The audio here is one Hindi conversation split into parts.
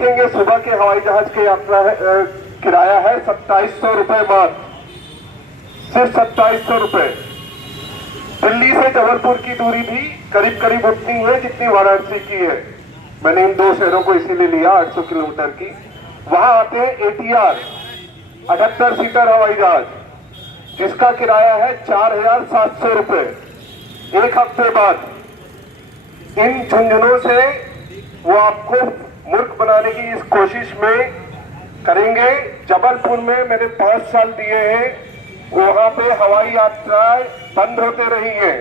देखेंगे सुबह के हवाई जहाज की यात्रा किराया है 2700 रुपए मात्र, सिर्फ 2700 रुपए। दिल्ली से जबलपुर की दूरी भी करीब करीब उतनी है जितनी वाराणसी की है। मैंने इन दो शहरों को इसीलिए लिया 800 किलोमीटर की। वहां आते हैं ATR 78 सीटर हवाई जहाज, जिसका किराया है 4700 रुपए। एक हफ्ते बाद इन झुंझुनों से वो आपको मूर्ख बनाने की इस कोशिश में करेंगे। जबलपुर में मैंने 5 साल दिए हैं, वहां पे हवाई यात्राएं बंद होते रही हैं।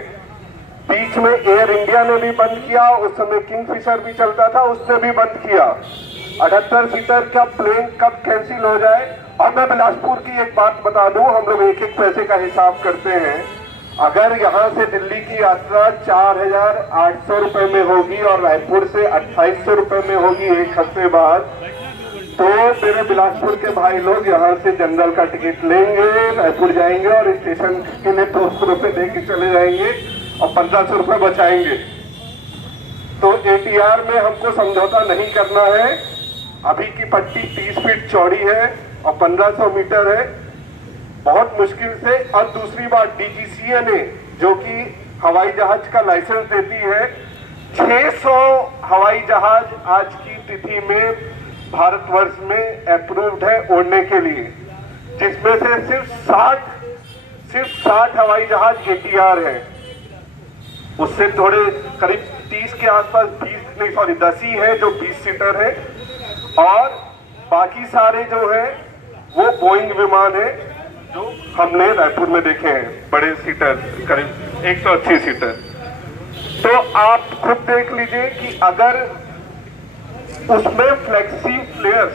बीच में एयर इंडिया ने भी बंद किया, उस समय किंगफिशर भी चलता था, उसने भी बंद किया। 78 सीटर का प्लेन कब कैंसिल हो जाए। और मैं बिलासपुर की एक बात बता दूं, हम लोग एक एक पैसे का हिसाब करते हैं। अगर यहां से दिल्ली की यात्रा 4800 रुपए में होगी और रायपुर से 2800 रुपए में होगी एक हफ्ते बाद, तो मेरे बिलासपुर के भाई लोग यहाँ से जनरल का टिकट लेंगे, रायपुर जाएंगे और स्टेशन के लिए 200 रुपए दे के चले जाएंगे और 1500 रुपए बचाएंगे। तो ATR में हमको समझौता नहीं करना है। अभी की पट्टी 30 फीट चौड़ी है और 1500 मीटर है, बहुत मुश्किल से। और दूसरी बात, DGCA ने, जो कि हवाई जहाज का लाइसेंस देती है, 600 हवाई जहाज आज की तिथि में भारतवर्ष में अप्रूव्ड है उड़ने के लिए, जिसमें से सिर्फ 60 हवाई जहाज ATR है। उससे थोड़े करीब 30 के आसपास 10 ही है जो 20 सीटर है, और बाकी सारे जो है वो बोइंग विमान है जो हमने रायपुर में देखे हैं, बड़े सीटर करीब 180 सीटर। तो आप खुद देख लीजिए कि अगर उसमें फ्लेक्सी फ्लेयर,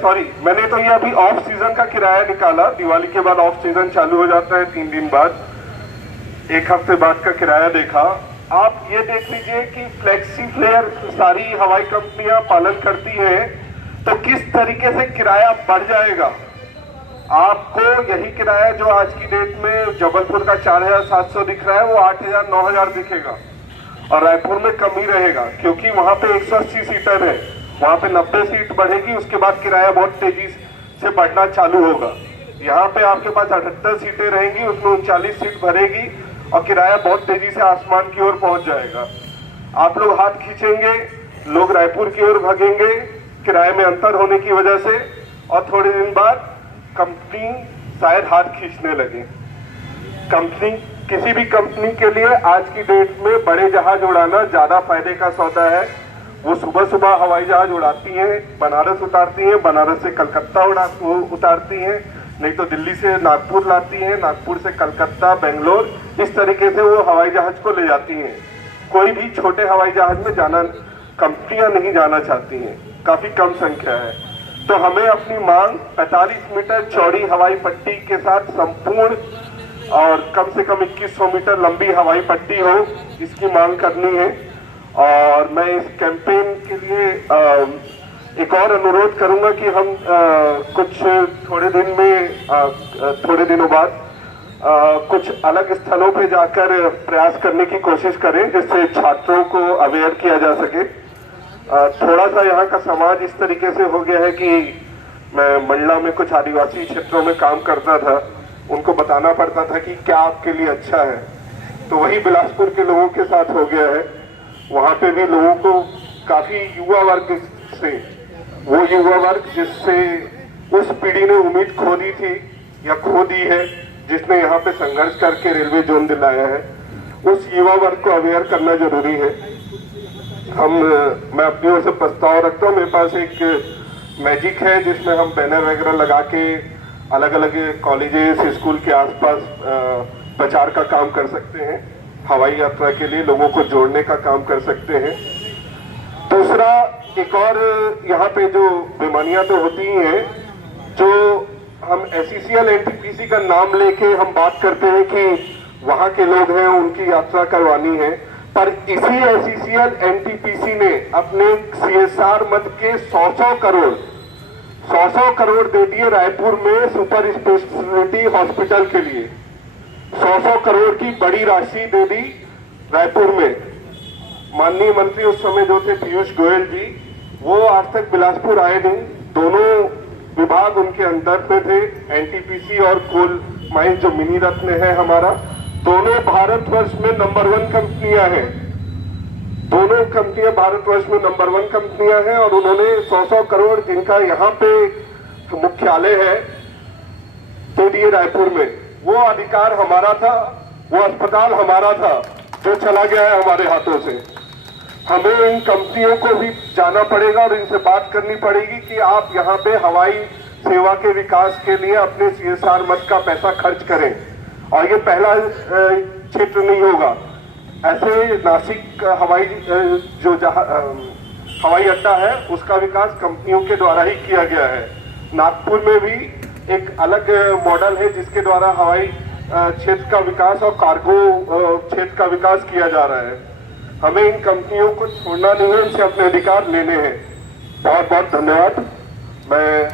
मैंने तो ये अभी ऑफ सीजन का किराया निकाला। दिवाली के बाद ऑफ सीजन चालू हो जाता है, 3 दिन बाद, एक हफ्ते बाद का किराया देखा। आप ये देख लीजिए कि फ्लेक्सी फ्लेयर सारी हवाई कंपनियां पालन करती हैं, तो किस तरीके से किराया बढ़ जाएगा। आपको यही किराया जो आज की डेट में जबलपुर का 4700 दिख रहा है, वो 8000 9000 दिखेगा, और रायपुर में कम ही रहेगा, क्योंकि वहां पे 180 सीटर है। वहां पे 90 सीट बढ़ेगी, उसके बाद किराया बहुत तेजी से बढ़ना चालू होगा। यहाँ पे आपके पास 78 सीटें रहेंगी, उसमें 39 सीट भरेगी और किराया बहुत तेजी से आसमान की ओर पहुंच जाएगा। आप लोग हाथ खींचेंगे, लोग रायपुर की ओर भागेंगे किराए में अंतर होने की वजह से, और थोड़े दिन बाद कंपनी शायद हाथ खींचने लगे। किसी भी कंपनी के लिए आज की डेट में बड़े जहाज उड़ाना ज्यादा फायदे का सौदा है। वो सुबह सुबह हवाई जहाज उड़ाती हैं, बनारस उतारती हैं, बनारस से कलकत्ता उतारती हैं, नहीं तो दिल्ली से नागपुर लाती हैं, नागपुर से कलकत्ता, बेंगलोर, इस तरीके से वो हवाई जहाज को ले जाती हैं। कोई भी छोटे हवाई जहाज में जाना कंपनियां नहीं जाना चाहती हैं, काफी कम संख्या है। तो हमें अपनी मांग 45 मीटर चौड़ी हवाई पट्टी के साथ संपूर्ण और कम से कम 2100 मीटर लंबी हवाई पट्टी हो, इसकी मांग करनी है। और मैं इस कैंपेन के लिए एक और अनुरोध करूंगा कि हम कुछ थोड़े दिनों बाद कुछ अलग स्थलों पे जाकर प्रयास करने की कोशिश करें, जिससे छात्रों को अवेयर किया जा सके। थोड़ा सा यहाँ का समाज इस तरीके से हो गया है कि मैं मंडला में कुछ आदिवासी क्षेत्रों में काम करता था, उनको बताना पड़ता था कि क्या आपके लिए अच्छा है, तो वही बिलासपुर के लोगों के साथ हो गया है। वहाँ पे भी लोगों को काफी युवा वर्ग से, वो युवा वर्ग जिससे उस पीढ़ी ने उम्मीद खो दी थी या खो दी है, जिसने यहाँ पे संघर्ष करके रेलवे जोन दिलाया है, उस युवा वर्ग को अवेयर करना जरूरी है। मैं अपनी ओर से प्रस्ताव रखता हूँ, मेरे पास एक मैजिक है जिसमें हम बैनर वगैरह लगा के अलग अलग कॉलेजेस स्कूल के आसपास प्रचार का काम कर सकते हैं, हवाई यात्रा के लिए लोगों को जोड़ने का काम कर सकते हैं। दूसरा, एक और यहाँ पे जो बेईमानियां तो होती ही हैं, जो हम SCCL NTPC का नाम लेके हम बात करते हैं कि वहाँ के लोग हैं उनकी यात्रा करवानी है, पर इसी SCCL NTPC ने अपने CSR मद के 100 करोड़ दे दिए रायपुर में सुपर स्पेशलिटी हॉस्पिटल के लिए। 100 करोड़ की बड़ी राशि दे दी रायपुर में। माननीय मंत्री उस समय जो थे पीयूष गोयल जी, वो आज तक बिलासपुर आए नहीं। दोनों विभाग उनके अंदर में थे, एनटीपीसी और कोल माइन जो मिनी रत्न है हमारा, दोनों भारतवर्ष में नंबर 1 कंपनियां हैं। दोनों कंपनियां भारतवर्ष में नंबर 1 कंपनियां हैं और उन्होंने 100 करोड़ जिनका यहाँ पे मुख्यालय है दे दिए रायपुर में। वो अधिकार हमारा था, वो अस्पताल हमारा था जो चला गया है हमारे हाथों से। हमें इन कंपनियों को भी जाना पड़ेगा और इनसे बात करनी पड़ेगी कि आप यहाँ पे हवाई सेवा के विकास के लिए अपने CSR मद का पैसा खर्च करें। और ये पहला क्षेत्र नहीं होगा, ऐसे नासिक हवाई जो हवाई अड्डा है उसका विकास कंपनियों के द्वारा ही किया गया है। नागपुर में भी एक अलग मॉडल है जिसके द्वारा हवाई क्षेत्र का विकास और कार्गो क्षेत्र का विकास किया जा रहा है। हमें इन कंपनियों को छोड़ना नहीं है, इनसे अपने अधिकार लेने हैं। बहुत बहुत धन्यवाद। मैं